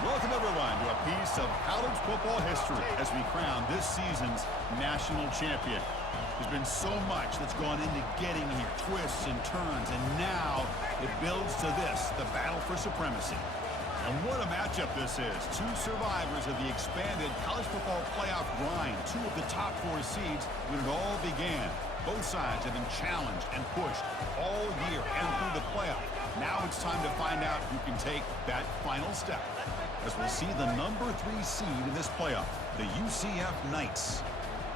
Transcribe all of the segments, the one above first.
Welcome, everyone, to a piece of college football history as we crown this season's national champion. There's been so much that's gone into getting here, twists and turns, and now it builds to this, the battle for supremacy. And what a matchup this is. Two survivors of the expanded college football playoff grind, two of the top 4 seeds when it all began. Both sides have been challenged and pushed all year and through the playoff. Now it's time to find out who can take that final step, as we'll see the number 3 seed in this playoff, the UCF Knights,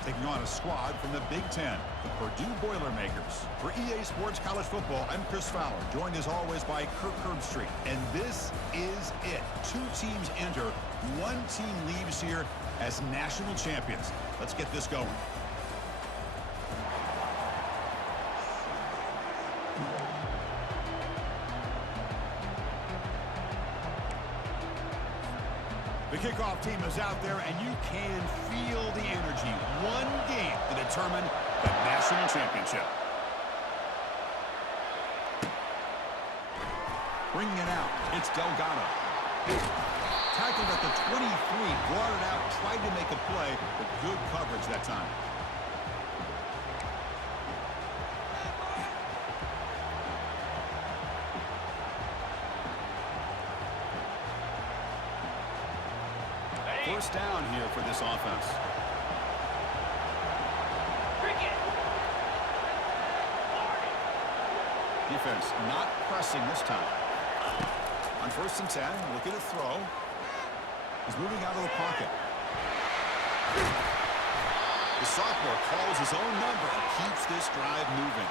taking on a squad from the Big Ten, the Purdue Boilermakers. For EA Sports College Football, I'm Chris Fowler, joined as always by Kirk Herbstreit. And this is it. 2 teams enter, 1 team leaves here as national champions. Let's get this going. The kickoff team is out there, and you can feel the energy. One game to determine the national championship. Bringing it out, it's Delgado. Tackled at the 23, brought it out, tried to make a play, but good coverage that time. First down here for this offense. Defense not pressing this time. On 1st and 10, looking to throw. He's moving out of the pocket. The sophomore calls his own number and keeps this drive moving.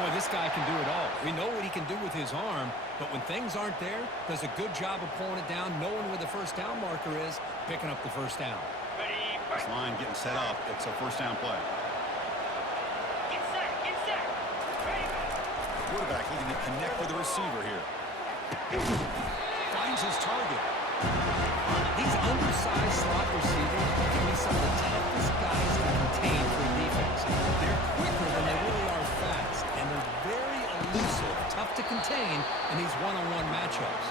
Boy, this guy can do it all. We know what he can do with his arm, but when things aren't there, does a good job of pulling it down, knowing where the first down marker is, picking up the first down. This line getting set up. It's a first down play. Get set. Quarterback looking to connect with the receiver here. Finds his target. These undersized slot receivers can be some of the toughest guys to contain for a defense. They're quicker than they really are fast, and they're very elusive, tough to contain in these one-on-one matchups.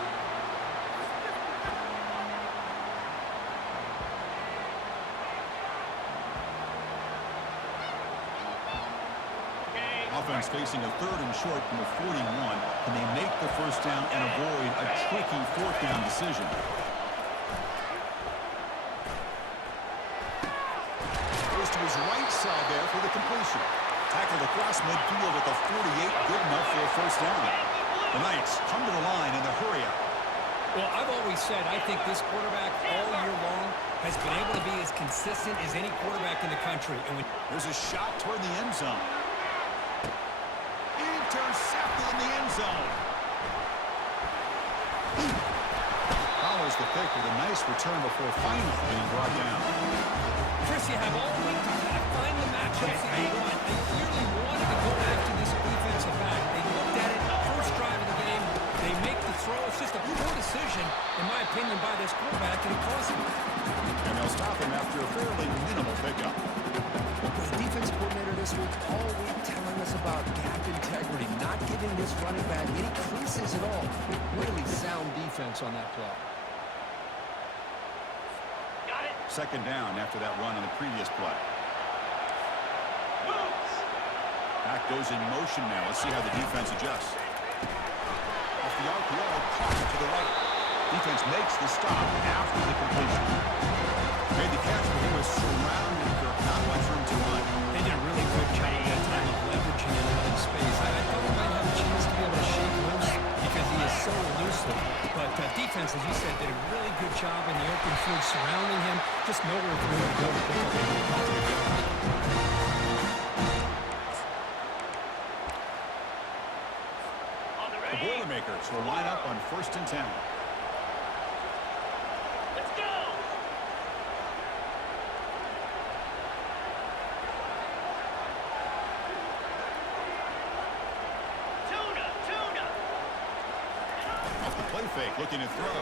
Offense facing a 3rd and short from the 41. Can they make the first down and avoid a tricky 4th down decision? Goes to his right side there for the completion. Tackled across midfield at the 48. Good enough for a first down. The Knights come to the line in the hurry up. Well, I've always said I think this quarterback all year long has been able to be as consistent as any quarterback in the country. And there's a shot toward the end zone. Intercepted in the end zone. Follows the pick with a nice return before finally being brought down. Chris, you have all week to kind of find the matchups that you want. They clearly wanted to go after this defensive back. They looked at it first drive of the game. They make the throw. It's just a poor decision, in my opinion, by this quarterback, and it cost him. And they'll stop him after a fairly minimal pickup. The defense coordinator this week all week telling us about gap integrity, not giving this running back any creases at all. Really sound defense on that play. Got it. 2nd down after that run on the previous play. Back goes in motion now. Let's see how the defense adjusts. Off the RPO, caught to the right. Defense makes the stop after the completion. Made the catch, but he was surrounded. Not much room to run. They did a really good job that time of leveraging it out in space. I thought he might have a chance to be able to shake loose because he is so elusive. But defense, as you said, did a really good job in the open field surrounding him. Just nowhere for him to go to pick up any positive yards. The Boilermakers will line up on 1st and 10. Let's go. Tuna. Off the play fake, looking to throw.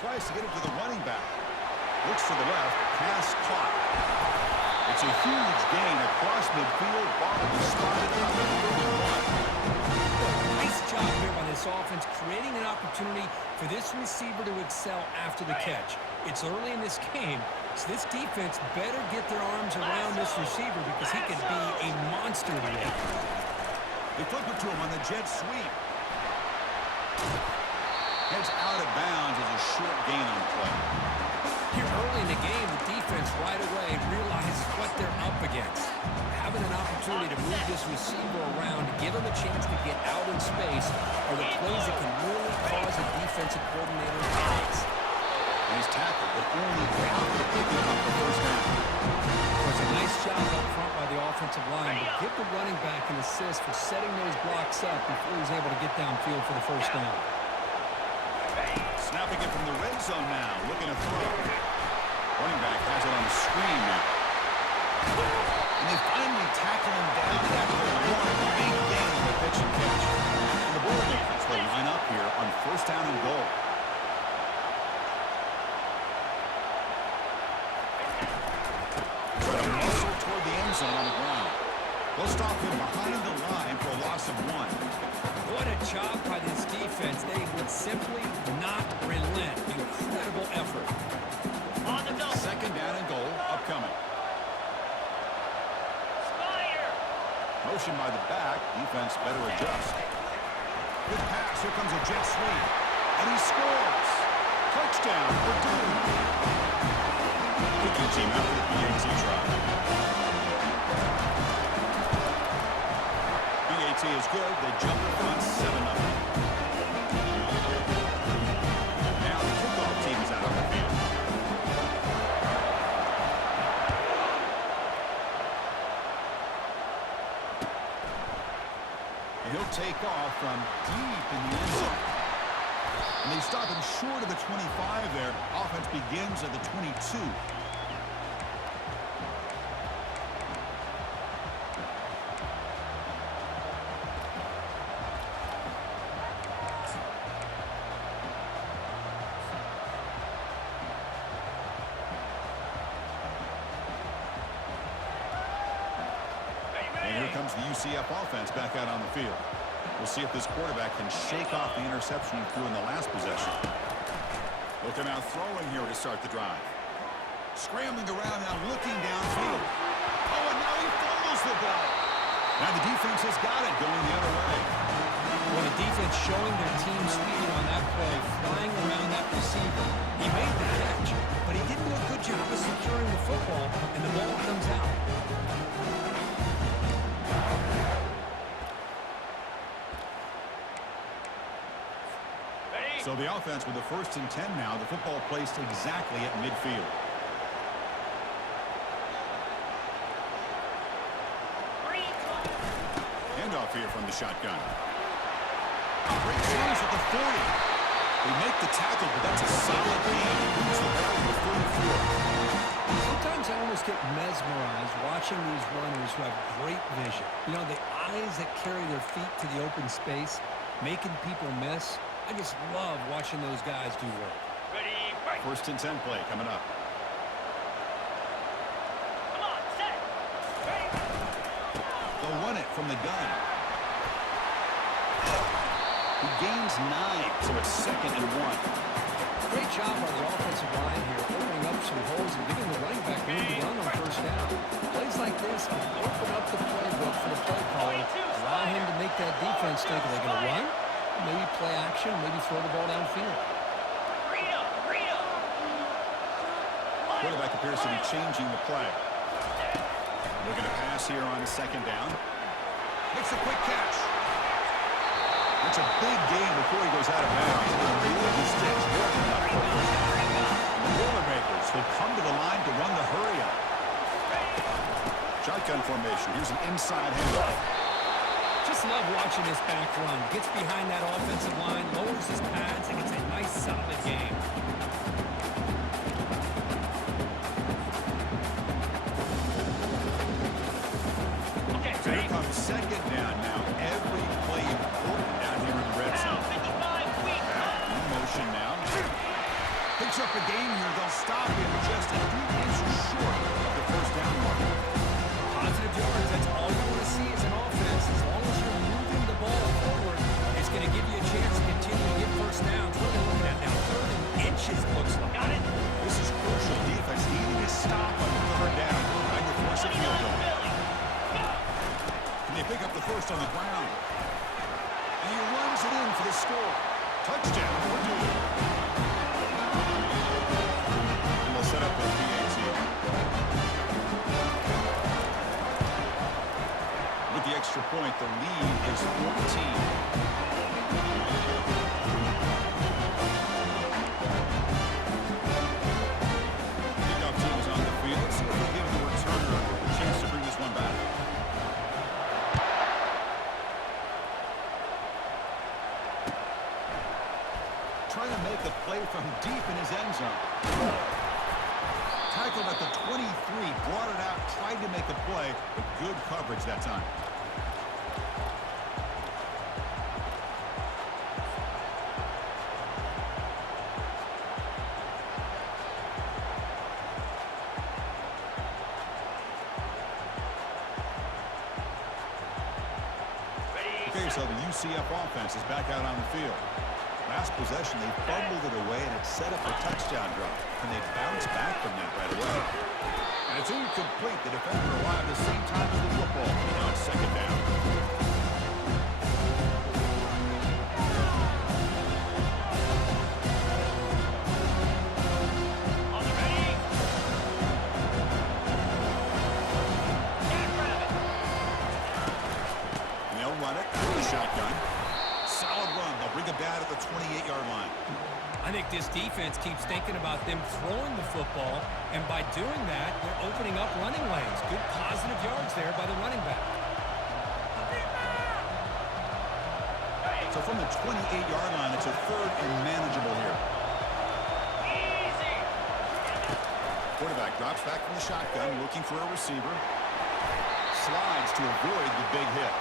Tries to get it to the running back. Looks to the left, pass caught. It's a huge gain across midfield. Ball will be spotted on the 31. Nice job here by this offense, creating an opportunity for this receiver to excel after the catch. It's early in this game, so this defense better get their arms around this receiver because he could be a monster today. They flip it to him on the jet sweep. Heads out of bounds as a short gain on the play. Here early in the game, the defense right away realizes what they're up against. Having an opportunity to move this receiver around, give him a chance to get out in space, are the plays that can really cause a defensive coordinator headaches. And he's tackled, but only after picking up the first down. It was a nice job up front by the offensive line, but give the running back an assist for setting those blocks up before he was able to get downfield for the first down. Snapping it from the red zone now, looking to throw. Running back has it on the screen now. And they finally tackle him down after one big gain on the pitch and catch. And the Boilermakers will line up here on first down and goal. Try to muscle toward the end zone on the ground. They'll stop him behind the line for a loss of 1. What a job by this defense. They would simply not relent. Incredible effort. On the double. Second down and goal upcoming. Spider. Motion by the back. Defense better adjust. Good pass. Here comes a jet sweep. And he scores. Touchdown, Purdue. Kicking team after the BAT try. BAT is good. They jump in front 7-0. Now the kickoff team is out on the field. And he'll take off from deep in the end zone. And they stop him short of the 25 there. Offense begins at the 22. And here comes the UCF offense back out on the field. We'll see if this quarterback can shake off the interception he threw in the last possession. Look, they're now throwing here to start the drive. Scrambling around now, looking downfield. Oh, and now he fumbles the ball. Now the defense has got it going the other way. Well, the defense showing their team speed on that play, flying around that receiver. He made the catch, but he didn't do a good job of securing the football, and the ball comes out. So the offense with the 1st and 10 now. The football placed exactly at midfield. Handoff here from the shotgun. Great series at the 40. They make the tackle, but that's a solid gain. Moves the ball to the 34. Sometimes I almost get mesmerized watching these runners who have great vision. You know, the eyes that carry their feet to the open space, making people miss. I just love watching those guys do work. Ready, break. 1st and 10 play coming up. Come on, set. Ready. They'll run it from the gun. He gains 9, so it's 2nd and 1. Great job by the offensive line here, opening up some holes and giving the running back room to run on first down. Plays like this can open up the playbook for the play caller, allow him to make that defense think, are they going to run? Maybe play action, maybe throw the ball downfield. Rito. Quarterback appears to be changing the play. Looking to pass here on 2nd down. Makes a quick catch. It's a big gain before he goes out of bounds. And the sticks working up for first down. The Boilermakers will come to the line to run the hurry-up. Shotgun formation. Here's an inside handoff. Just love watching this back run. Gets behind that offensive line, lowers his pads, and it's a nice, solid game. Okay, So here ready. comes 2nd down now. Every play important down here in the red Now, zone. 55 weeks. In motion now. Picks up the game here. They'll stop him just a few inches short of the first down mark. Positive yards, that's all you want to see as an offense. As long as you're moving the ball forward, it's going to give you a chance to continue to get first downs. What are they looking at now? 30 inches, it looks like. Got it. This is crucial. Defense needing to stop on the third down. Trying to force a field goal. Can they pick up the first on the ground? And he runs it in for the score. Touchdown, Purdue. And they'll set up the PAT. With the extra point, the lead is 14. Trying to make a play from deep in his end zone. Tackled at the 23, brought it out, tried to make a play, but good coverage that time. Okay, so the UCF offense is back out on the field. Last possession, they fumbled it away, and it set up a touchdown drive. And they bounced back from that right away. And it's incomplete. The defender arrived at the same time as the football. And now it's second down. On the ready. Get rid of it. And they'll run it out of the shotgun. Solid run. They'll bring it down at the 28-yard line. I think this defense keeps thinking about them throwing the football, and by doing that, they're opening up running lanes. Good positive yards there by the running back. So from the 28-yard line, it's a third and manageable here. Easy. Quarterback drops back from the shotgun, looking for a receiver. Slides to avoid the big hit.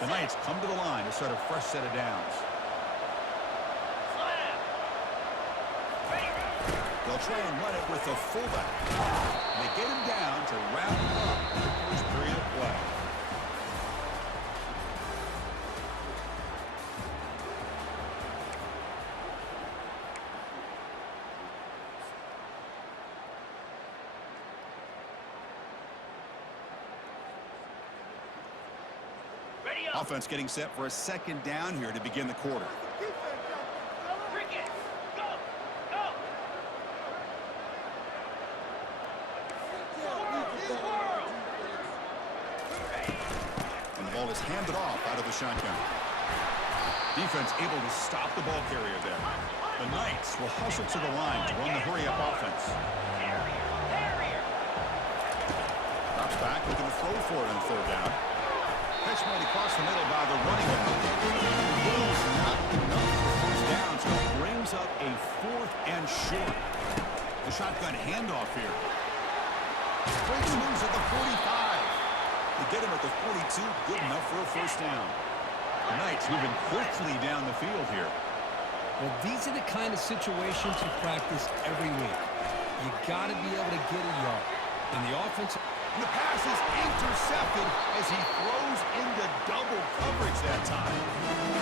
The Knights come to the line to start a fresh set of downs. Slam. Ready. They'll try and run it with the fullback. And they get him down to wrap up the first period of play. Ready up. Offense getting set for a second down here to begin the quarter. Cricket. Go. Go. Swirl. And the ball is handed off out of the shotgun. Defense able to stop the ball carrier there. The Knights will hustle to the line to run the hurry-up offense. Carrier. Drops back, looking to throw for it on third down. Pitch made across the middle by the running back. The ball's not enough for first down, so it brings up a fourth and short. The shotgun handoff here. Breaks loose at the 45. They get him at the 42, good enough for a first down. The Knights moving quickly down the field here. Well, these are the kind of situations you practice every week. You got to be able to get a yard. And the offense... And the pass is intercepted as he throws into double coverage that time.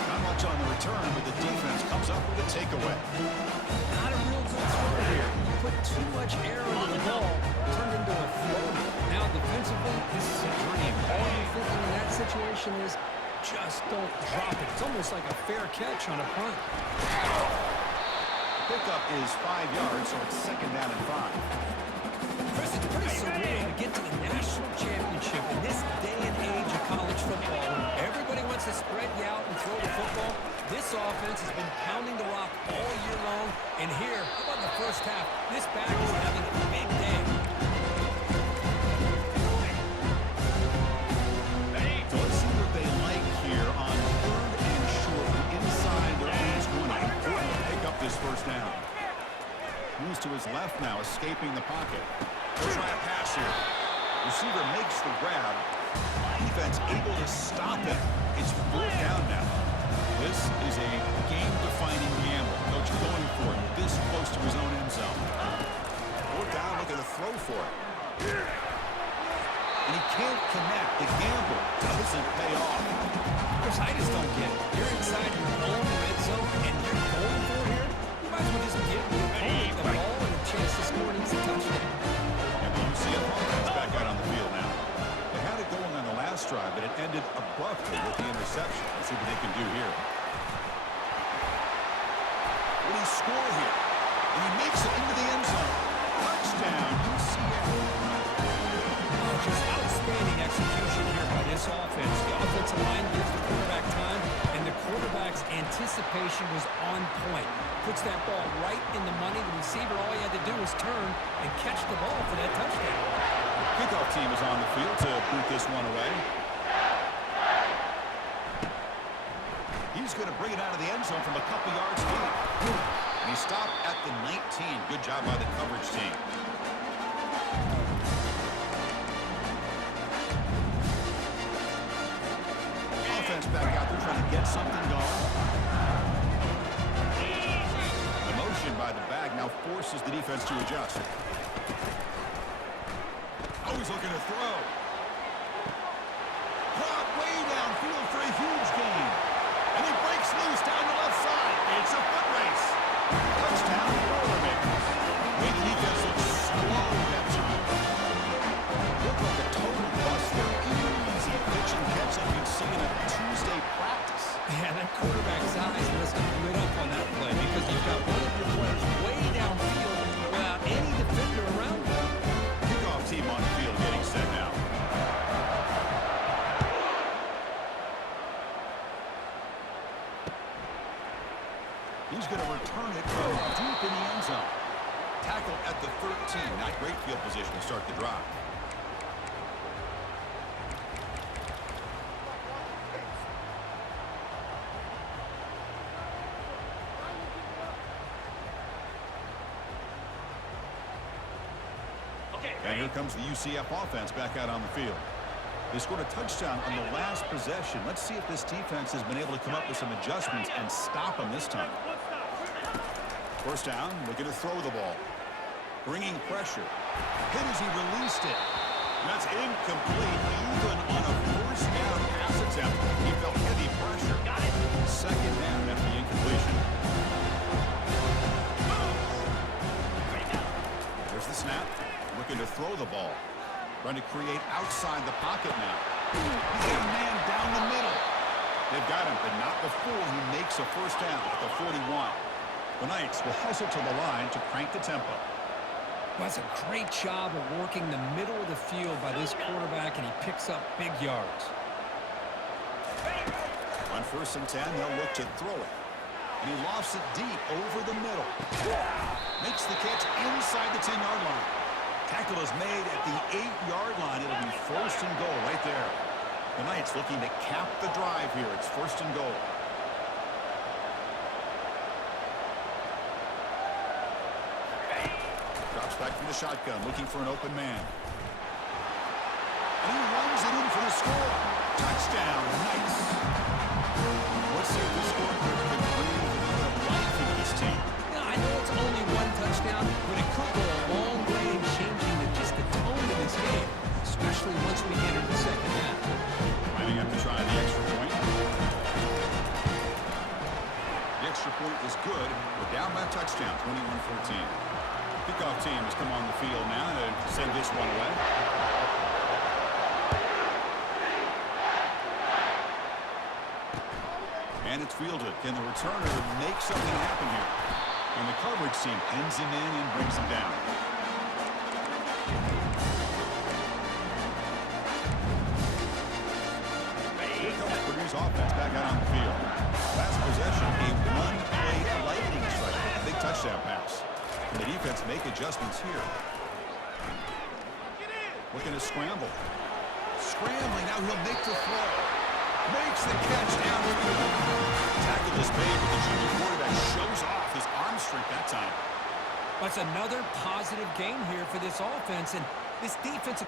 Not much on the return, but the defense comes up with a takeaway. Not a real good throw here. You put too much air on the ball, turned into a floater. Now, defensively, this is a dream. All you're thinking in that situation is just don't drop it. It's almost like a fair catch on a punt. Pickup is 5 yards, so it's second down and 5. Chris, it's pretty surreal to get to the national championship in this day and age of college football when everybody wants to spread you out and throw the football. This offense has been pounding the rock all year long, and here, how about the first half? This back is having a big day. So let's see what they like here on third and short inside their own 20. Important to pick up this his first down. Moves to his left now, escaping the pocket. He'll try a pass here. Receiver makes the grab. Defense able to stop him. It's 4th down now. This is a game-defining gamble. Coach going for it this close to his own end zone. 4th down, looking to throw for it. And he can't connect. The gamble doesn't pay off. Chris, I just don't get it. You're inside your own red zone, and you're going for it here? You might as well just give the opponent the ball and a chance to score an easy touchdown. And the UCF offense back out on the field now. They had it going on the last drive, but it ended abruptly with the interception. Let's see what they can do here. Will he score here? And he makes it into the end zone. Touchdown, UCF. Just outstanding execution here by this offense. The offensive line gives the quarterback time, and the quarterback's anticipation was on point. Puts that ball right in the money. The receiver, all he had to do was turn and catch the ball for that touchdown. Kickoff team is on the field to boot this one away. He's going to bring it out of the end zone from a couple yards deep. And he stopped at the 19. Good job by the coverage team. Offense back out there trying to get something going. The motion by the back now forces the defense to adjust. Oh, he's looking to throw. Caught way downfield for a huge gain. And he breaks loose down the left side. It's a foot race. Touchdown, Boilermakers. Made the defense look slow that time. Looked like a total bust there. Easy pitch and catch like you'd see in a Tuesday practice. Yeah, that quarterback's eyes must have lit up on that play because you've got one of your players way downfield without any defender around him. Kickoff team on the field getting set now. He's going to return it from deep in the end zone. Tackle at the 13. Not great field position to start the drive. And here comes the UCF offense back out on the field. They scored a touchdown on the last possession. Let's see if this defense has been able to come up with some adjustments and stop them this time. First down, looking to throw the ball. Bringing pressure. Hit as he released it. That's incomplete. Even on a first down pass attempt, he felt heavy pressure. Got it. Second down after the incompletion. There's the snap. Looking to throw the ball. Trying to create outside the pocket now. He's got a man down the middle. They've got him, but not before he makes a first down at the 41. The Knights will hustle to the line to crank the tempo. Well, that's a great job of working the middle of the field by this quarterback, and he picks up big yards. On 1st and 10, they'll look to throw it. And he lofts it deep over the middle. Makes the catch inside the 10-yard line. Tackle is made at the 8-yard line. It'll be 1st and goal right there. The Knights looking to cap the drive here. It's 1st and goal. Drops back from the shotgun, looking for an open man. And he runs it in for the score. Touchdown, Knights. Let's see if this score can breathe a little bit of life into this team. Yeah, I know it's only one touchdown, but it could go a long way in changing just the tone of this game, especially once we get into the second half. Lining up to try the extra point. The extra point is good. We're down by a touchdown, 21-14. Kickoff team has come on the field now to send this one away. And it's fielded. Can the returner make something happen here? And the coverage team pins him in and brings him down. Here comes Purdue's offense back out on the field. Last possession, a one-play lightning strike with a big touchdown pass. And the defense make adjustments here. Looking to scramble. Scrambling, now he'll make the throw. Makes the catch downfield. Tackle is made, but the junior quarterback shows off his arm another positive game here for this offense, and this defense.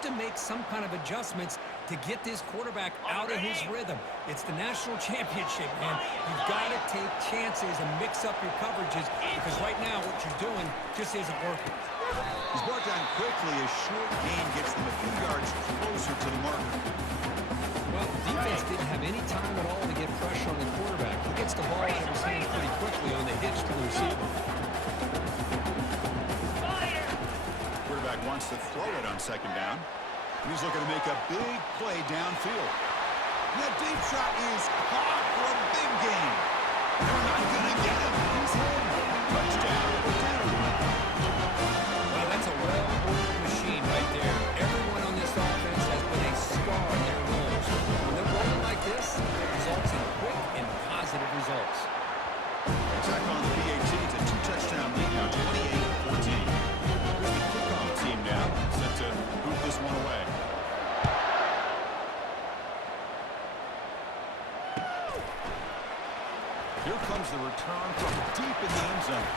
To make some kind of adjustments to get this quarterback out of his rhythm. It's the national championship, man. You've got to take chances and mix up your coverages because right now what you're doing just isn't working. He's brought down quickly. A short gain gets them a few yards closer to the marker. Well, the defense didn't have any time at all to get pressure on the quarterback. He gets the ball out of his hands pretty quickly on the hitch to the receiver. Quarterback wants to throw it on second down. He's looking to make a big play downfield. That deep shot is caught for a big gain. They're not going to get him. He's in. Touchdown. Well, that's a well-oiled machine right there. Everyone on this offense has been a star in their roles. When they're rolling like this, it results in quick and positive results. Attack on the PAT. It's a two-touchdown lead now, 28-14. Here's the kickoff team now, set to boot this one away. Here comes the return from deep in the end zone.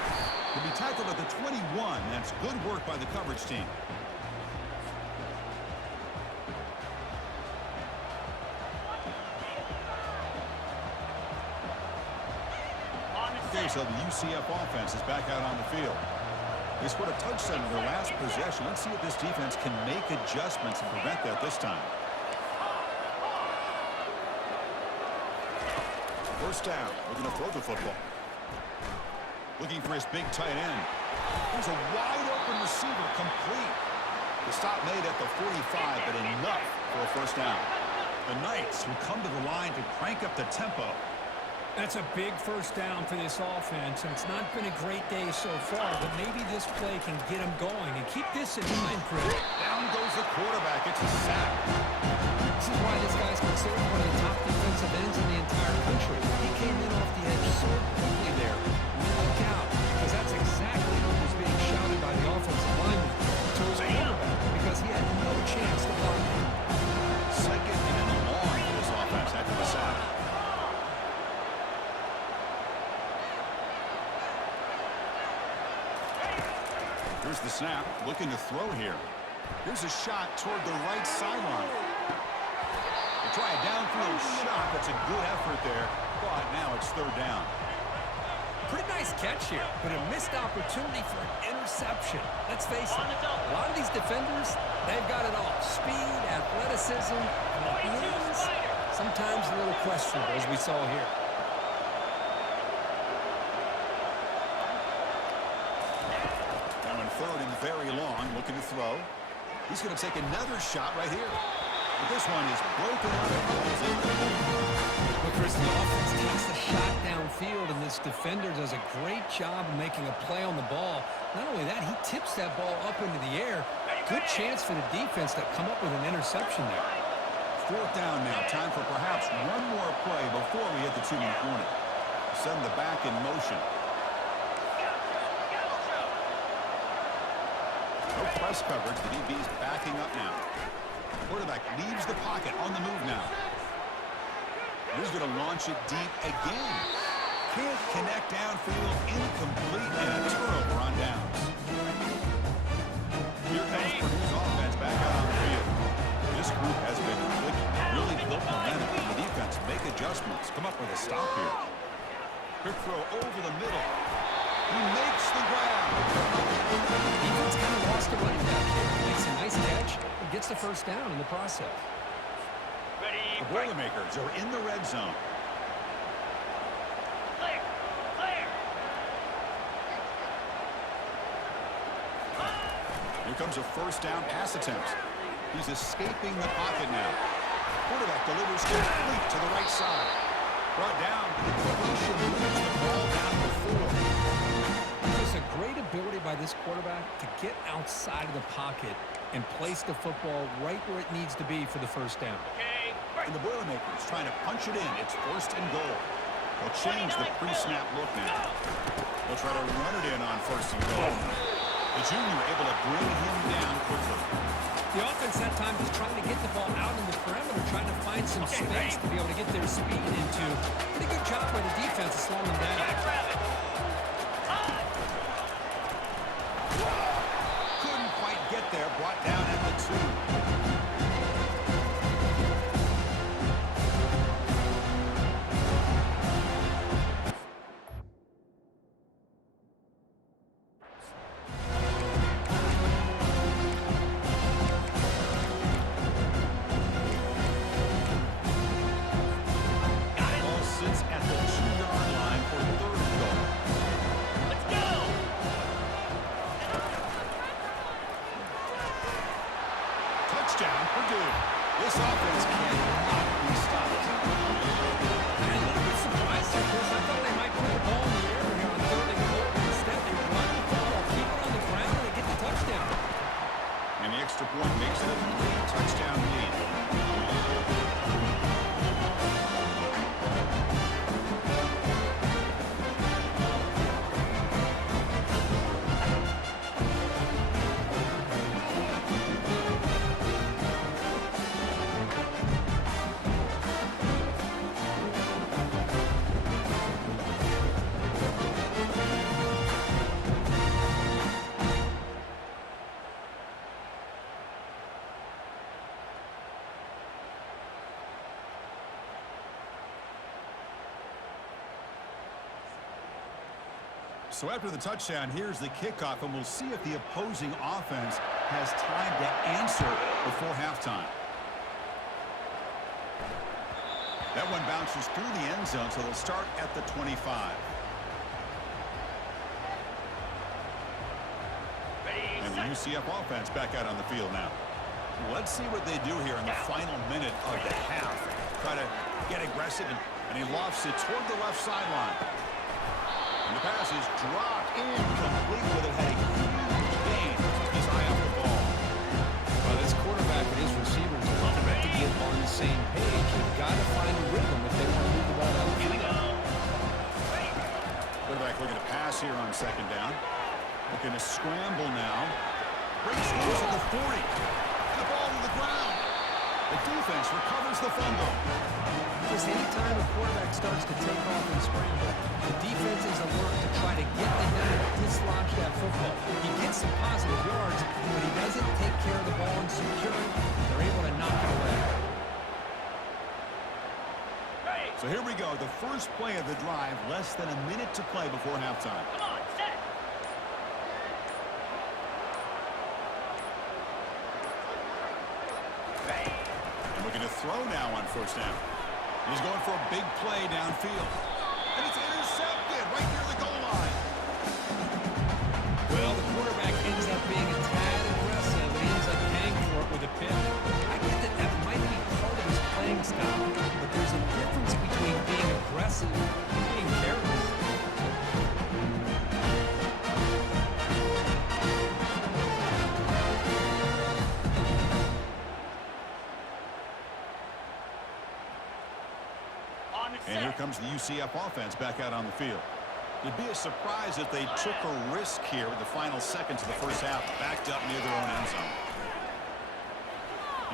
He'll be tackled at the 21. That's good work by the coverage team. So the UCF offense is back out on the field. They scored a touchdown in their last possession. Let's see if this defense can make adjustments and prevent that this time. First down. Looking to throw the football. Looking for his big tight end. There's a wide open receiver, complete. The stop made at the 45, but enough for a first down. The Knights will come to the line to crank up the tempo. That's a big first down for this offense, and it's not been a great day so far, but maybe this play can get them going. And keep this in mind, Chris. Down goes the quarterback. It's a sack. This is why this guy's considered one of the top defensive ends in the entire country. He came in off the edge so quickly there. Look out, because that's exactly what was being shouted by the offensive lineman to his quarterback, because he had no chance to block him. Second and a long for this offense after the sack. Here's the snap, looking to throw here. Here's a shot toward the right sideline. They try a downfield shot. That's a good effort there, but now it's third down. Pretty nice catch here, but a missed opportunity for an interception. Let's face it, a lot of these defenders, they've got it all. Speed, athleticism, and sometimes a little questionable, as we saw here. Third and very long, looking to throw. He's going to take another shot right here. But this one is broken up and goes in. Well, Chris, the offense takes the shot downfield, and this defender does a great job of making a play on the ball. Not only that, he tips that ball up into the air. Good chance for the defense to come up with an interception there. Fourth down now. Time for perhaps one more play before we hit the 2-minute warning. Send the back in motion. No press coverage. The DB's backing up now. Quarterback leaves the pocket on the move now. He's going to launch it deep again. Can't connect downfield. Incomplete and a turnover on downs. Here comes Purdue's offense back out on the field. This group has been clicking. Really built momentum. The defense make adjustments. Come up with a stop here. Quick throw over the middle. He makes the grab. Defense kind of lost the running back here. Makes a nice catch and gets the first down in the process. The Boilermakers are in the red zone. Clear. Clear. Here comes a first down pass attempt. He's escaping the pocket now. Quarterback delivers complete to the right side. Brought down. The completion moves the ball down to 4. There's a great ability by this quarterback to get outside of the pocket and place the football right where it needs to be for the first down. Okay. And the Boilermakers trying to punch it in. It's 1st and goal. They'll change the pre-snap look now. They'll try to run it in on 1st and goal. The junior able to bring him down quickly. The offense that time was trying to get the ball out in the perimeter, trying to find some space to be able to get their speed into. Pretty good job by the defense to slow them down. Jackrabbit. Couldn't quite get there. Brought down at the 2. Ball sits at the 2-yard line for 3rd and goal. Let's go. Touchdown, Purdue. This offense cannot be stopped. And a little bit surprised there, Chris. I thought they might put the ball in the air here on 3rd and goal. Instead, they run the football, keep it on the ground, and they get the touchdown. And the extra point makes it a 3-touchdown lead. So after the touchdown, here's the kickoff, and we'll see if the opposing offense has time to answer before halftime. That one bounces through the end zone, so they'll start at the 25. Ready, And the set. UCF offense back out on the field now. Let's see what they do here in the final minute of the half. Try to get aggressive, and he lofts it toward the left sideline. And the pass is dropped incomplete with it heading huge gain. He's high off the ball. Well, this quarterback and his receivers are looking to get on the same page. You've got to find a rhythm if they want to move the ball out. Here we go. Ready. Quarterback looking to pass here on 2nd down. Looking to scramble now. Breaks loose at the 40. And the ball to the ground. The defense recovers the fumble. Just anytime a quarterback starts to take off and scramble, the defense is alert to try to get the guy to dislodge that football. He gets some positive yards, but he doesn't take care of the ball and secure it. They're able to knock it away. Ready. So here we go. The first play of the drive. Less than a minute to play before halftime. Come on, set. Ready. And looking to throw now on 1st down. He's going for a big play downfield. And it's intercepted right near the goal line. Well, the quarterback ends up being a tad aggressive and ends up paying for it with a pick. I get that that might be part of his playing style, but there's a difference between being aggressive and being careless. On the And here set. comes the UCF offense back out on the field. It'd be a surprise if they took a risk here with the final seconds of the first half, backed up near their own end zone.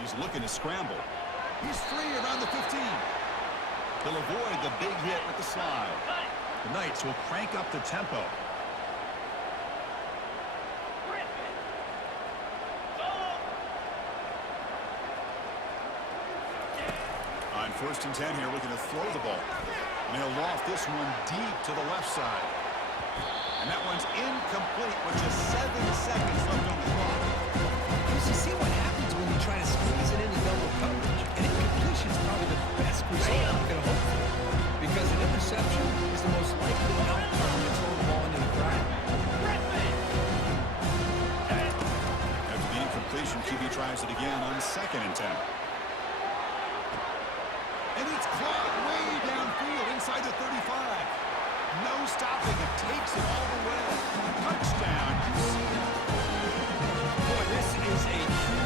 He's looking to scramble. He's free around the 15. He'll avoid the big hit with the slide. The Knights will crank up the tempo. Griffin. Go. On 1st and 10 here, looking to throw the ball. And he'll loft this one deep to the left side. And that one's incomplete with just 7 seconds left on the clock. Because you see what happens when you try to squeeze it into double coverage. And incompletion is probably the best result you can hope for. Because an interception is the most likely outcome when you throw the ball into the ground. Griffin. Set. After the incompletion, QB tries it again on 2nd and 10. And it's caught way downfield inside the 35. No stopping it. Takes it all the way. Touchdown. Boy, this is a huge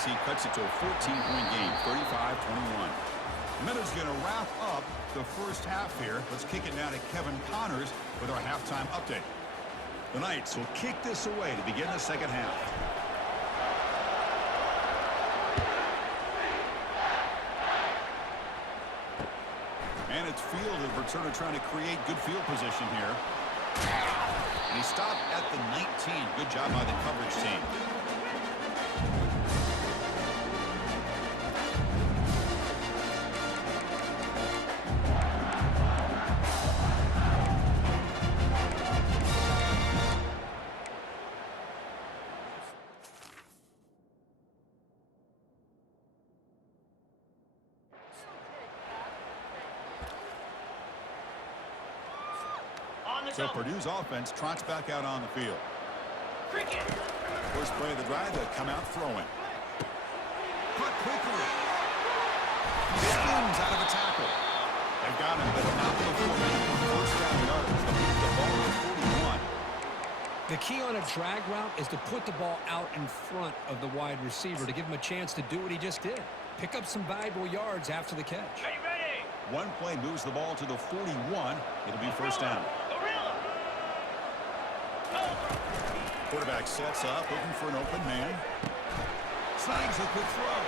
6. He cuts it to a 14-point game, 35-21. Miller's going to wrap up the first half here. Let's kick it now to Kevin Connors with our halftime update. The Knights will kick this away to begin the second half. And it's fielded. We're sort of trying to create good field position here. And he stopped at the 19. Good job by the coverage team. So Purdue's offense trots back out on the field. Cricket. First play of the drive, they'll come out throwing. Cut quickly. He spins out of the tackle. They've got him, but not before making first down yards. They'll move the ball to 41. The key on a drag route is to put the ball out in front of the wide receiver to give him a chance to do what he just did. Pick up some valuable yards after the catch. Ready, ready. One play moves the ball to the 41. It'll be first down. Quarterback sets up, looking for an open man. Snags a quick throw.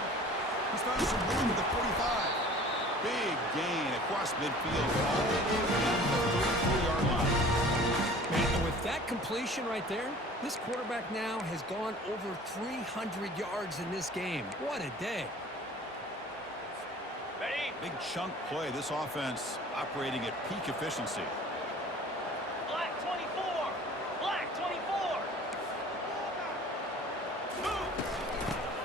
He's found some room at the 45. Big gain across midfield, all the way down to the 34-yard line. And with that completion right there, this quarterback now has gone over 300 yards in this game. What a day. Ready. Big chunk play. This offense operating at peak efficiency. Black 24. Black 24. Move.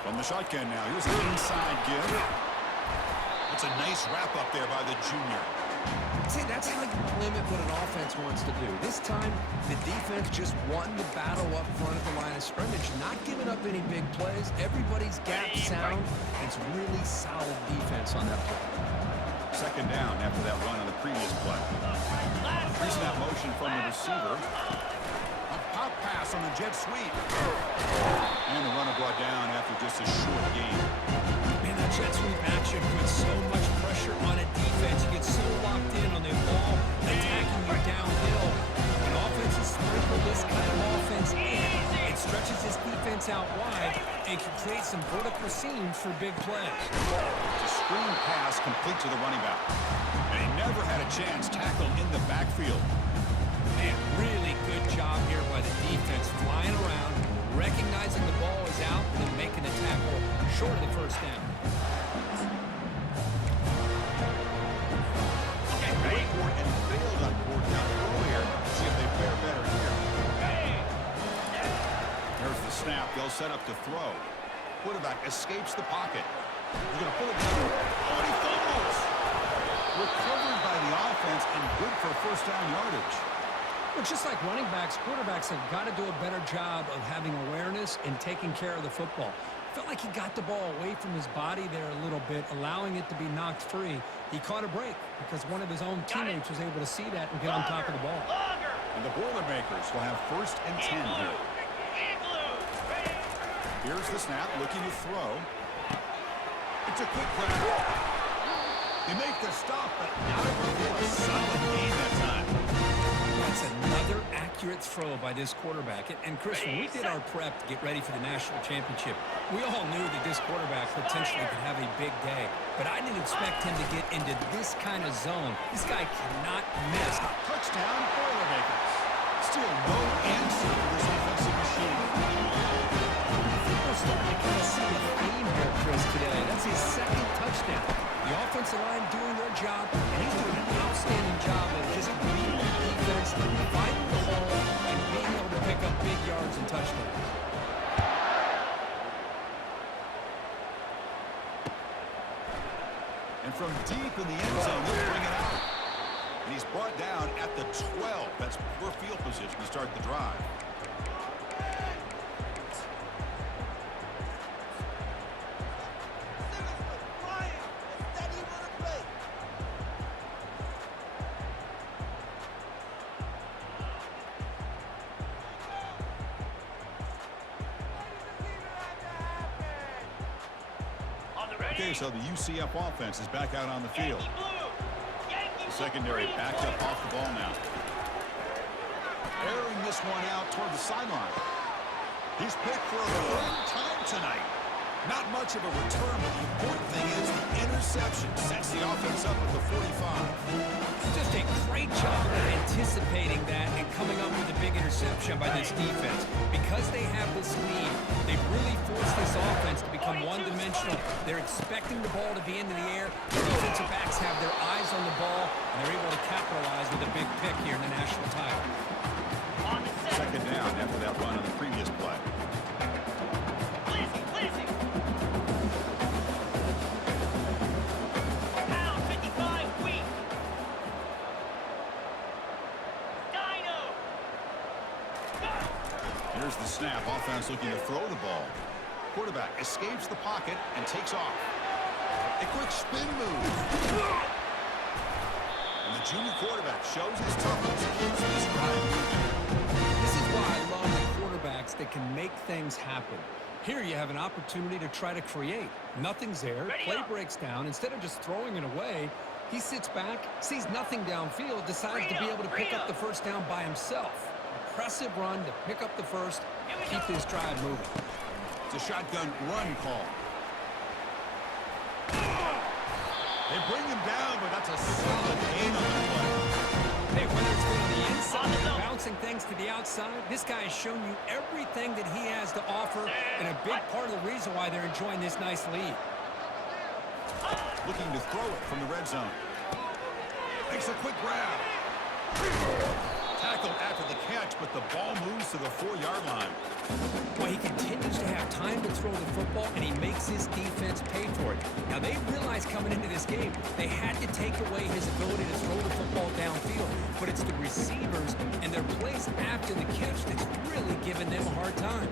From the shotgun now. Here's an inside give. That's a nice wrap-up there by the junior. See, that's how you limit what an offense wants to do. This time, the defense just won the battle up front at the line of scrimmage, not giving up any big plays. Everybody's gap sound. It's really solid defense on that play. Second down after that run on the previous play. Pre-snap motion from the receiver. A pop pass on the jet sweep. And the runner brought down after just a short gain. Man, that jet sweep action puts so much pressure on a defense. You get so locked in on the ball attacking you downhill. When offenses sprinkle this kind of offense in, it stretches this defense out wide and can create some vertical seams for big plays. The screen pass complete to the running back. And he never had a chance tackled in the backfield. Man, really good job here by the defense, flying around, recognizing the ball is out, and then making the tackle short of the first down. And failed on fourth down earlier. See if they fare better here. There's the snap. They'll set up to throw. Quarterback escapes the pocket. He's going to pull it down. Oh, and he fumbles. Recovered by the offense and good for first down yardage. Well, just like running backs, quarterbacks have got to do a better job of having awareness and taking care of the football. Felt like he got the ball away from his body there a little bit, allowing it to be knocked free. He caught a break because one of his own teammates was able to see that and get on top of the ball. And the Boilermakers will have first and 10 here. Here's the snap, looking to throw. It's a quick grab. They make the stop, but not before a solid gain that time. That's another accurate throw by this quarterback. And Chris, when we did our prep to get ready for the national championship, we all knew that this quarterback potentially could have a big day. But I didn't expect him to get into this kind of zone. This guy cannot miss. Touchdown, Boilermakers. Still no answer for this offensive machine. I think we're starting to kind of see a theme here, Chris, today. That's his second touchdown. The offensive line doing their job, and he's doing an outstanding job of just beating the defense, finding the hole, and being able to pick up big yards and touchdowns. And from deep in the end zone, they'll bring it out. And he's brought down at the 12. That's poor field position to start the drive. Okay, so the UCF offense is back out on the field. Yankee blue. Yankee The blue, secondary green backed up flag. off the ball now. Airing this one out toward the sideline. He's picked for a third time tonight. Not much of a return, but the important thing is the interception sets the offense up at the 45. Just a great job of anticipating that and coming up with a big interception by this defense. Because they have this lead, they really forced this offense to become one-dimensional. They're expecting the ball to be into the air. The defensive backs have their eyes on the ball, and they're able to capitalize with a big pick here in the national title. On the set. Second down after that run on the previous play. Blizzy. Pound 55 weak. Dino. Go. Here's the snap. Offense looking to throw the ball. Quarterback escapes the pocket and takes off. A quick spin move. And the junior quarterback shows his toughness and keeps this drive moving. This is why I love the quarterbacks that can make things happen. Here you have an opportunity to try to create. Nothing's there. Ready Play up. breaks down. Instead of just throwing it away, he sits back, sees nothing downfield, decides to be able to pick up the first down by himself. Impressive run to pick up the first, keep this drive moving. It's a shotgun run call. They bring him down, but that's a solid gain on the play. Hey, whether it's going to the inside or bouncing things to the outside, this guy has shown you everything that he has to offer, and a big part of the reason why they're enjoying this nice lead. Looking to throw it from the red zone. Makes a quick grab. Tackled after the catch, but the ball moves to the 4-yard line. Well, he continues to have time to throw the football, and he makes his defense pay for it. Now, they realized coming into this game, they had to take away his ability to throw the football downfield, but it's the receivers and their plays after the catch that's really giving them a hard time.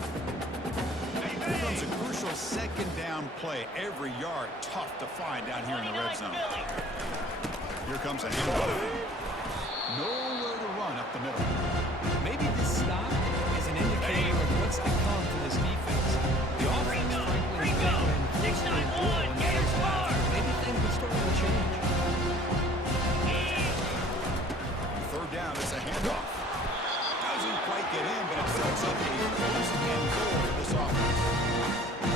Here comes a crucial second down play. Every yard tough to find down here in the red zone. Here comes a handoff. Nowhere to run up the middle. Maybe this stop is an indicator of what's to come for this defense. The offense, frankly, has been pretty poor in the first half. Maybe things are starting to change. Third down, it's a handoff. Doesn't quite get in, but it sets up a first and goal for this offense.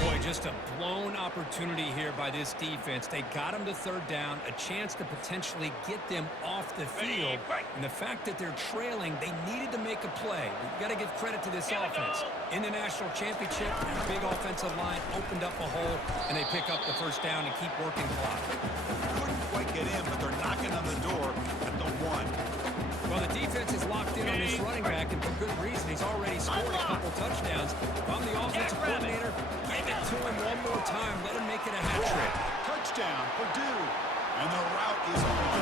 Boy, just a blown opportunity here by this defense. They got him to third down, a chance to potentially get them off the field. And the fact that they're trailing, they needed to make a play. You've got to give credit to this offense. In the national championship, their big offensive line opened up a hole, and they pick up the first down and keep working clock. Couldn't quite get in, but they're knocking on the door at the 1. Well, the defense is locked in on this running back, and for good reason. He's already scored a couple touchdowns. If I'm the offensive coordinator, give it to him one more time. Let him make it a hat trick. Touchdown, Purdue. And the route is on.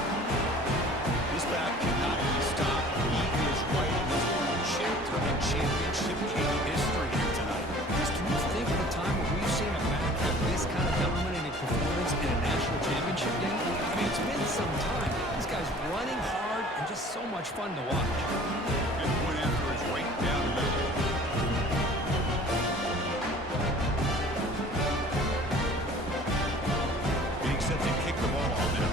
This back cannot be stopped. He is writing his own chapter in championship game history here tonight. Chris, can you think of a time where we've seen a back have this kind of dominating performance in a national championship game? I mean, it's been some time. This guy's running hard and just so much fun to watch. And the point after is right down the middle. Being set to kick the ball off now.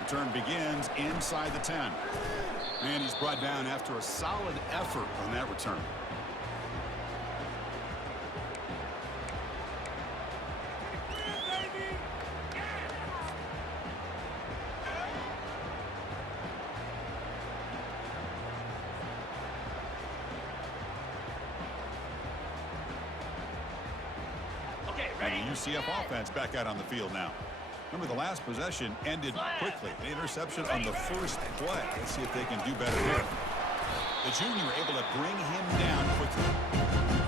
Return begins inside the 10. And he's brought down after a solid effort on that return. And the UCF offense back out on the field now. Remember, the last possession ended quickly. The interception on the first play. Let's see if they can do better here. The junior able to bring him down quickly.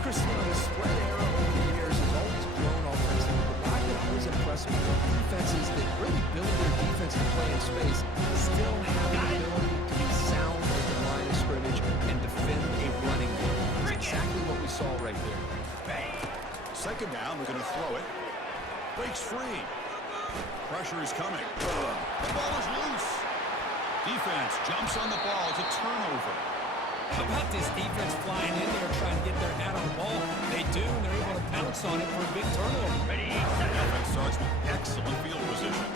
Chris, the spread era over the years has always grown offensively, but I can always impress me with defenses that really build their defense to play in space, still have the ability to be sound at the line of scrimmage and defend a running game. That's exactly what we saw right there. Second down, we're going to throw it. Breaks free. Pressure is coming. The ball is loose. Defense jumps on the ball. It's a turnover. How about this defense flying in there trying to get their hat on the ball? They do, and they're able to pounce on it for a big turnover. Ready, The set. offense starts with excellent field position.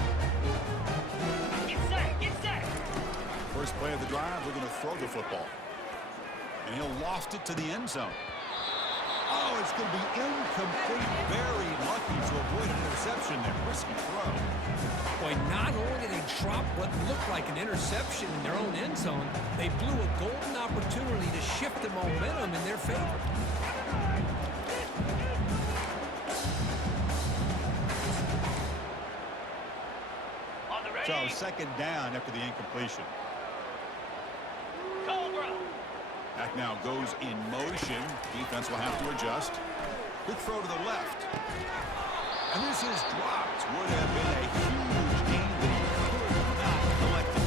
Get set, get set. First play of the drive, we're going to throw the football. And he'll loft it to the end zone. Oh, it's going to be incomplete. Very lucky to avoid an interception there. Risky throw. Boy, not only did they drop what looked like an interception in their own end zone, they blew a golden opportunity to shift the momentum in their favor. On the ready. So second down after the incompletion. Cobra. Back now goes in motion. Defense will have to adjust. Quick throw to the left. And this is dropped. Would have been a huge gain that he could not collect it.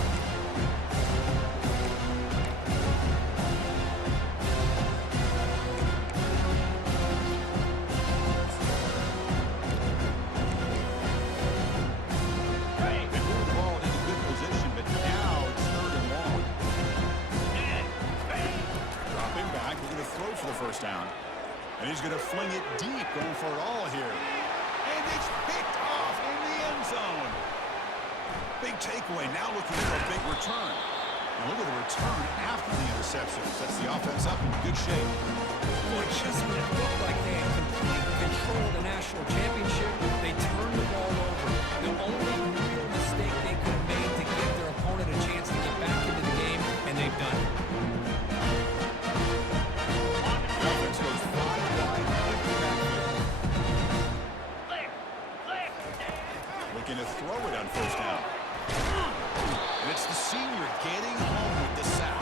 Ready. They moved the ball into good position, but now it's third and long. And ready. Dropping back, we're going to throw for the first down. And he's going to fling it deep, going for it all here. And it's picked off in the end zone. Big takeaway, now looking for a big return. And look at the return after the interception. Sets the offense up in good shape. Boy, just when it looked like they had complete control of the national championship, they turned the ball over. The only real mistake they could have made to give their opponent a chance to get back into the game, and they've done it. Offense goes 5 wide, empty backfield. Clear. Clear. Looking to throw it on first down. And it's the senior getting home with the sack.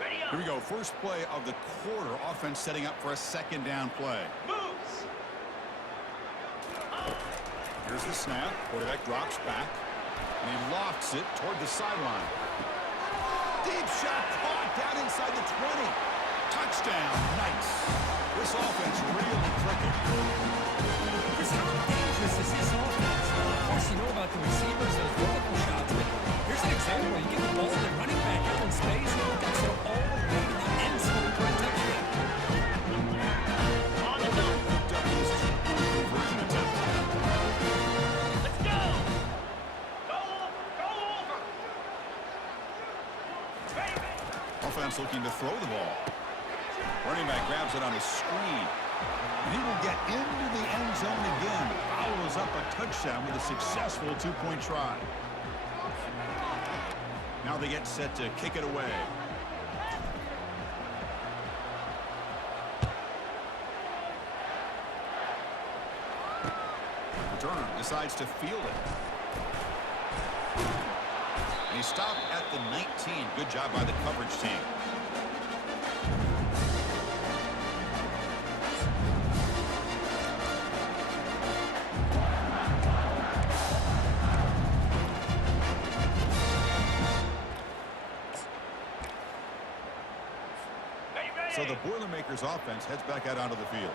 Ready up. Here we go, first play of the quarter. Offense setting up for a second down play. Moves. Here's the snap. Quarterback drops back. And he lofts it toward the sideline. Deep shot caught down inside the 20. Touchdown. Nice. This offense really clicking. Chris, how dangerous is this offense? Of course, you know about the receivers, those vertical shots, but here's an example. You get the ball and running back out in space, that's all the way to the end zone for a touchdown. On the zone. Picked up his two-point conversion attempt. Let's go. Go over. Ready. Offense looking to throw the ball. Running back grabs it on a screen. And he will get into the end zone again. Follows up a touchdown with a successful two-point try. Now they get set to kick it away. Returner decides to field it. And he stopped at the 19. Good job by the coverage team. So the Boilermakers offense heads back out onto the field.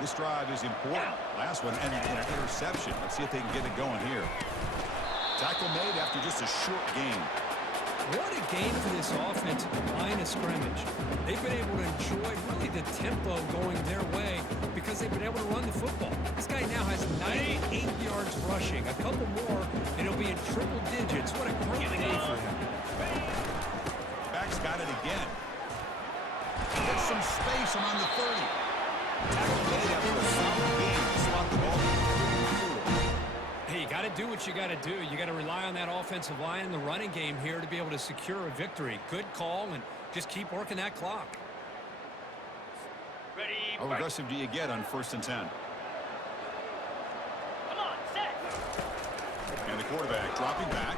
This drive is important. Last one ended in an interception. Let's see if they can get it going here. Tackle made after just a short gain. What a game for this offensive line of scrimmage. They've been able to enjoy really the tempo going their way because they've been able to run the football. This guy now has 98 yards rushing. A couple more, and he'll be in triple digits. What a great day for him. Back's got it again. Gets some space around the 30. Tackle made after a solid game to spot the ball. Hey, you got to do what you got to do. You got to rely on that offensive line in the running game here to be able to secure a victory. Good call, and just keep working that clock. Ready. How aggressive do you get on 1st and 10? Come on, set. And the quarterback dropping back.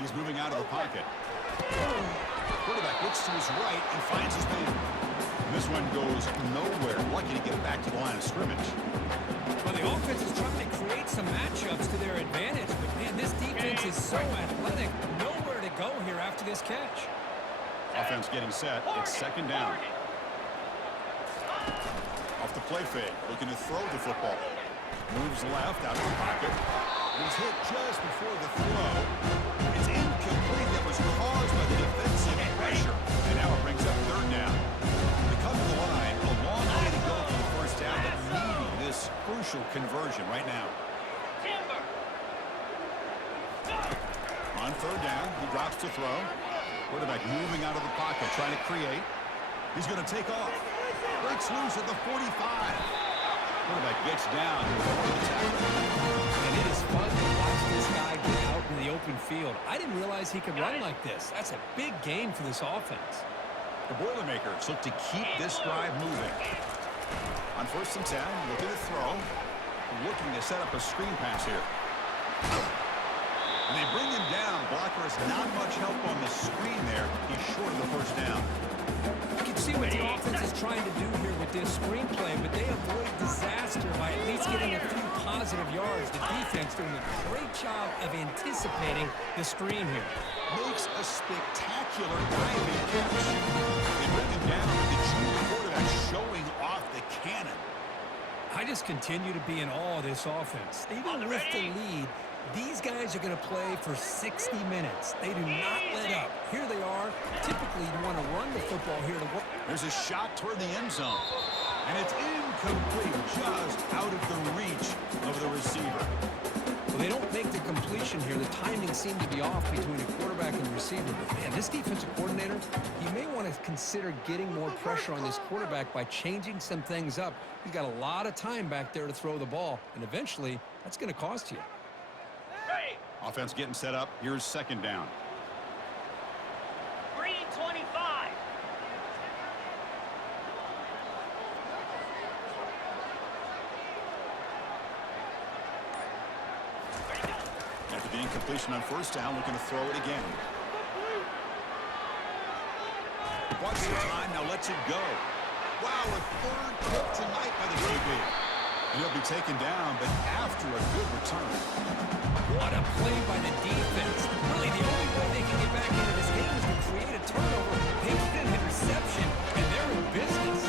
He's moving out of the pocket. Quarterback looks to his right and finds his man. And this one goes nowhere. Lucky to get it back to the line of scrimmage. Well, the offense is trying to create some this catch. Offense getting set. It's second down. Off the play fake, looking to throw the football. Moves left out of the pocket. He's hit just before the throw. It's incomplete. That was caused by the defensive pressure. And now it brings up third down. They come to the line. A long way to go for the first down, but needing this crucial conversion right now. Timber. On third down, he drops to throw. Quarterback moving out of the pocket, trying to create. He's going to take off. Breaks loose at the 45. Quarterback gets down. And it is fun to watch this guy get out in the open field. I didn't realize he could run like this. That's a big gain for this offense. The Boilermakers look to keep this drive moving. On first and 10, looking to throw. Looking to set up a screen pass here. And they bring him down. Blocker has not much help on the screen there. He's short of the first down. You can see what the offense is trying to do here with this screenplay, but they avoid disaster by at least getting a few positive yards. The defense doing a great job of anticipating the screen here. Makes a spectacular diving catch. They bring him down with the junior quarterback showing off the cannon. I just continue to be in awe of this offense. Even with the lead, these guys are going to play for 60 minutes. They do not let up. Here they are. Typically, you want to run the football here to work. There's a shot toward the end zone. And it's incomplete, just out of the reach of the receiver. Well, they don't make the completion here. The timing seemed to be off between the quarterback and the receiver. But, man, this defensive coordinator, he may want to consider getting more pressure on this quarterback by changing some things up. He's got a lot of time back there to throw the ball. And eventually, that's going to cost you. Offense getting set up. Here's second down. Green 25. After the incompletion on first down, looking to throw it again. Watch the time, now lets it go. Wow, a third pick tonight by the DB. He'll be taken down, but after a good return. What a play by the defense. Really, the only way they can get back into this game is to create a turnover. They get an interception, and they're in business.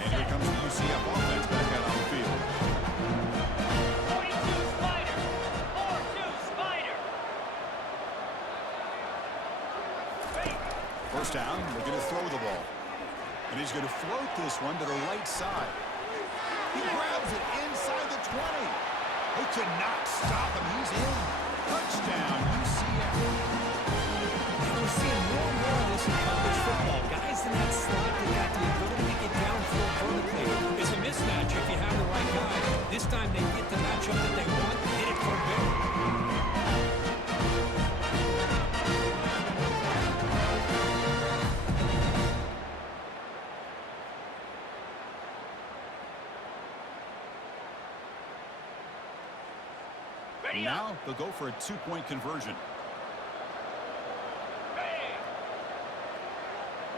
And here comes the UCF offense back out on the field. 42 Spider. 4-2 Spider. First down, looking to throw the ball. And he's going to float this one to the right side. He grabs it inside the 20. They cannot stop him. He's in. Touchdown, UCF. We're seeing more and more of this in college football. Guys in that slot that got the ability to get downfield vertically. It's a mismatch if you have the right guy. This time they get the matchup that they want, hit it for a bit. Now they'll go for a two-point conversion.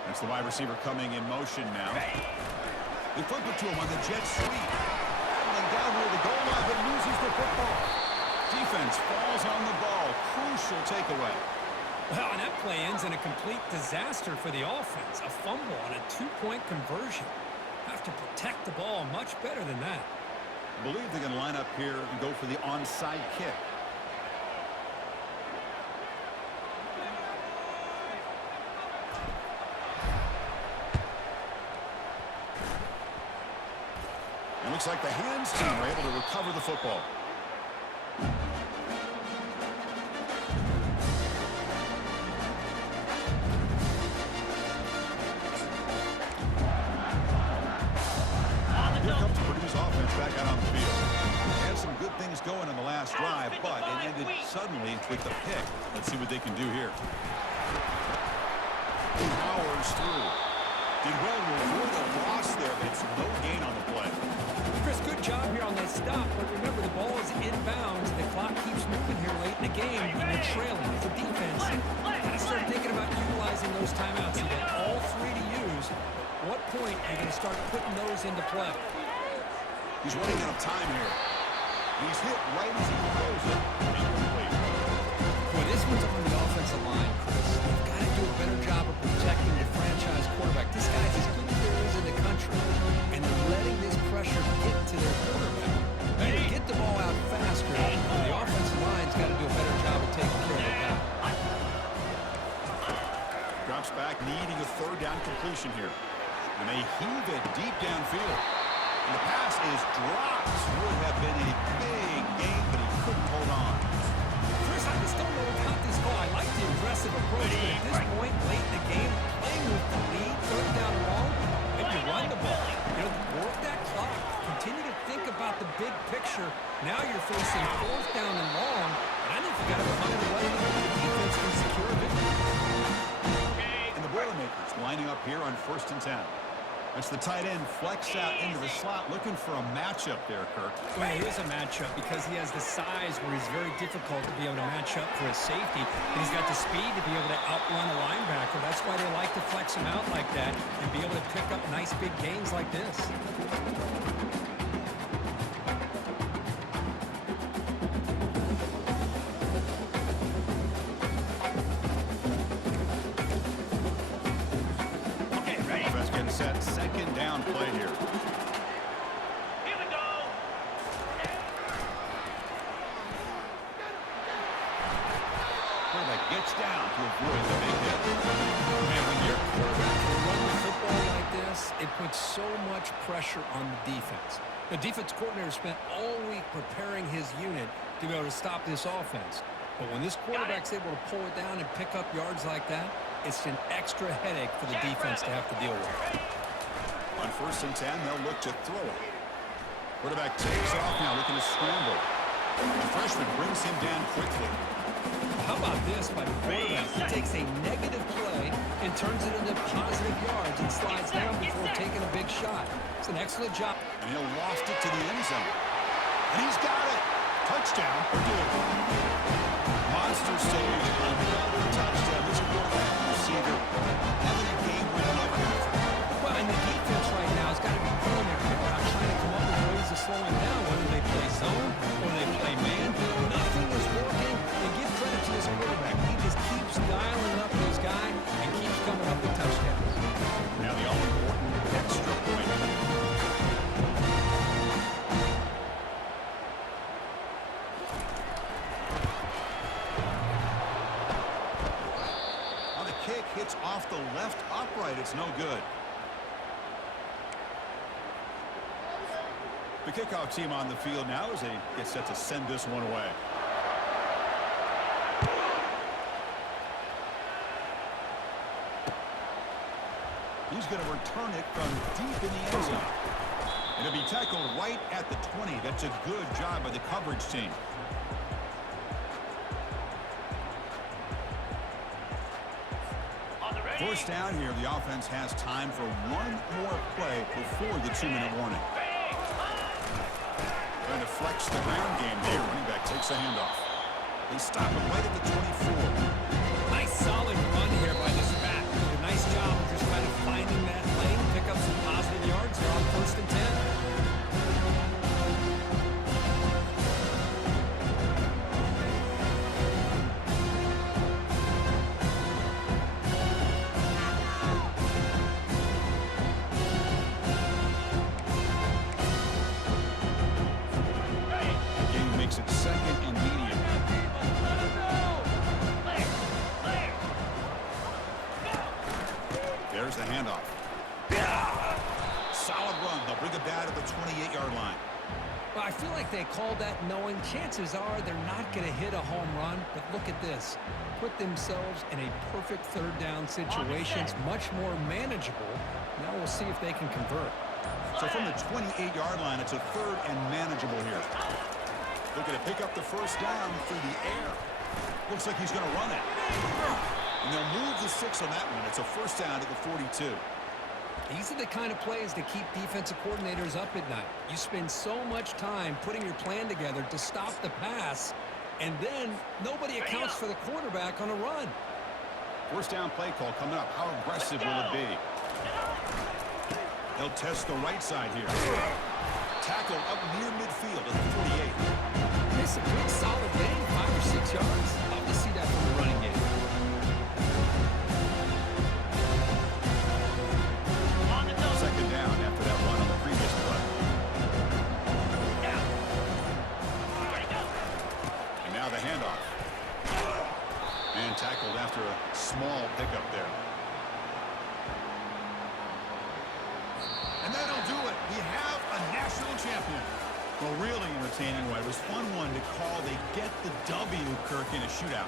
That's the wide receiver coming in motion now. They flip it to him on the jet sweep. Battling down near the goal line, but loses the football. Defense falls on the ball. Crucial takeaway. Well, and that play ends in a complete disaster for the offense. A fumble on a two-point conversion. Have to protect the ball much better than that. I believe they're going to line up here and go for the onside kick. It looks like the hands team are able to recover the football. Here comes Purdue's offense back out on the field. They had some good things going on the last drive, but it ended suddenly with the pick. Let's see what they can do here. Powers through. Did well to avoid a loss there, but it's no gain on the play. Chris, good job here on that stop, but remember the ball is inbounds. The clock keeps moving here late in the game, and you're trailing. As a defense, got to start thinking about utilizing those timeouts. You got all three to use. At what point are you going to start putting those into play? He's running out of time here. He's hit right as he throws it. Incomplete. Boy, this This one's on the offensive line, Chris. They've got to do a better job of protecting the franchise quarterback. This guy's as good as there is in the country, and they're letting this pressure get to their quarterback. They get the ball out faster, and the offensive line's got to do a better job of taking care of the guy. Drops back, needing a third down completion here. And they heave it deep downfield. And the pass is dropped. Would have been a big game, but he couldn't hold on. Chris, I just don't know about this call. I like the aggressive approach, but at this point, late in the game, playing with the lead, third down and long, maybe run the ball. You know, work that clock. Continue to think about the big picture. Now you're facing fourth down and long, and I think you got to find a way to the defense can secure a victory. And the Boilermakers lining up here on 1st and 10. That's the tight end flexed out into the slot, looking for a matchup there, Kirk. Well, it is a matchup because he has the size where he's very difficult to be able to match up for his safety. And he's got the speed to be able to outrun a linebacker. That's why they like to flex him out like that and be able to pick up nice big gains like this. Set second down play here. Here we go. Quarterback gets down to avoid the big hit. And when your quarterback can run the football like this, it puts so much pressure on the defense. The defense coordinator spent all week preparing his unit to be able to stop this offense. But when this quarterback's able to pull it down and pick up yards like that, it's an extra headache for the defense to have to deal with. On 1st and 10, they'll look to throw it. Quarterback takes off now, looking to scramble. The freshman brings him down quickly. How about this by the quarterback? He takes a negative play and turns it into positive yards and slides down before taking a big shot. It's an excellent job. And he'll loft it to the end zone. And he's got it. Touchdown, Purdue. Monster stage, another touchdown. This quarterback and receiver having a game we're never going to forget. Well, and the defense right now has got to be pulling their hair out, trying to come up with ways to slow him down, whether they play zone or they play man. Nothing is working. And give credit to this quarterback. He just keeps dialing up his guy and keeps coming up with touchdowns. Now the all-important extra point. Kick hits off the left upright. It's no good. The kickoff team on the field now as they get set to send this one away. He's going to return it from deep in the end zone. It'll be tackled right at the 20. That's a good job by the coverage team. First down here, the offense has time for one more play before the 2-minute warning. Trying to flex the ground game here. Running back takes a handoff. They stop him right at the 24. Nice solid run here by this back. Did a nice job of just kind of finding that lane, pick up some positive yards there on 1st and 10. There's the handoff. Solid run. They'll bring it back to the 28-yard line. Well, I feel like they called that knowing chances are they're not going to hit a home run. But look at this. Put themselves in a perfect third down situation. It's much more manageable. Now we'll see if they can convert. So from the 28-yard line, it's a third and manageable here. Looking to pick up the first down through the air. Looks like he's going to run it. And they'll move the 6 on that one. It's a first down at the 42. These are the kind of plays that keep defensive coordinators up at night. You spend so much time putting your plan together to stop the pass, and then nobody accounts for the quarterback on a run. First down play call coming up. How aggressive will it be? They'll test the right side here. Tackle up near midfield at the 48. It's a good solid gain, 5 or 6 yards. Love to see that from the Well, really entertaining one. It was fun one to call. They get the W, Kirk, in a shootout.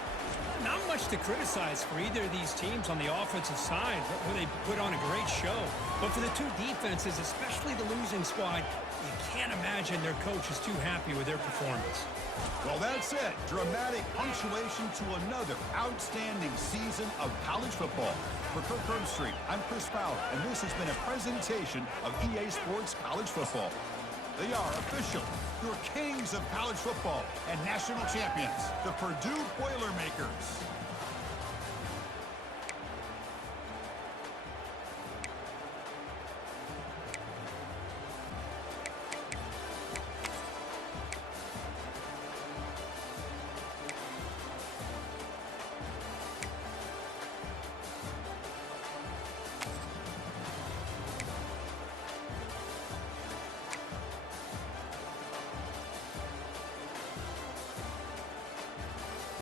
Not much to criticize for either of these teams on the offensive side, where they put on a great show. But for the two defenses, especially the losing squad, you can't imagine their coach is too happy with their performance. Well, that's it. Dramatic punctuation to another outstanding season of college football. For Kirk Herbstreit, I'm Chris Fowler, and this has been a presentation of EA Sports College Football. They are official, your kings of college football and national champions, the Purdue Boilermakers.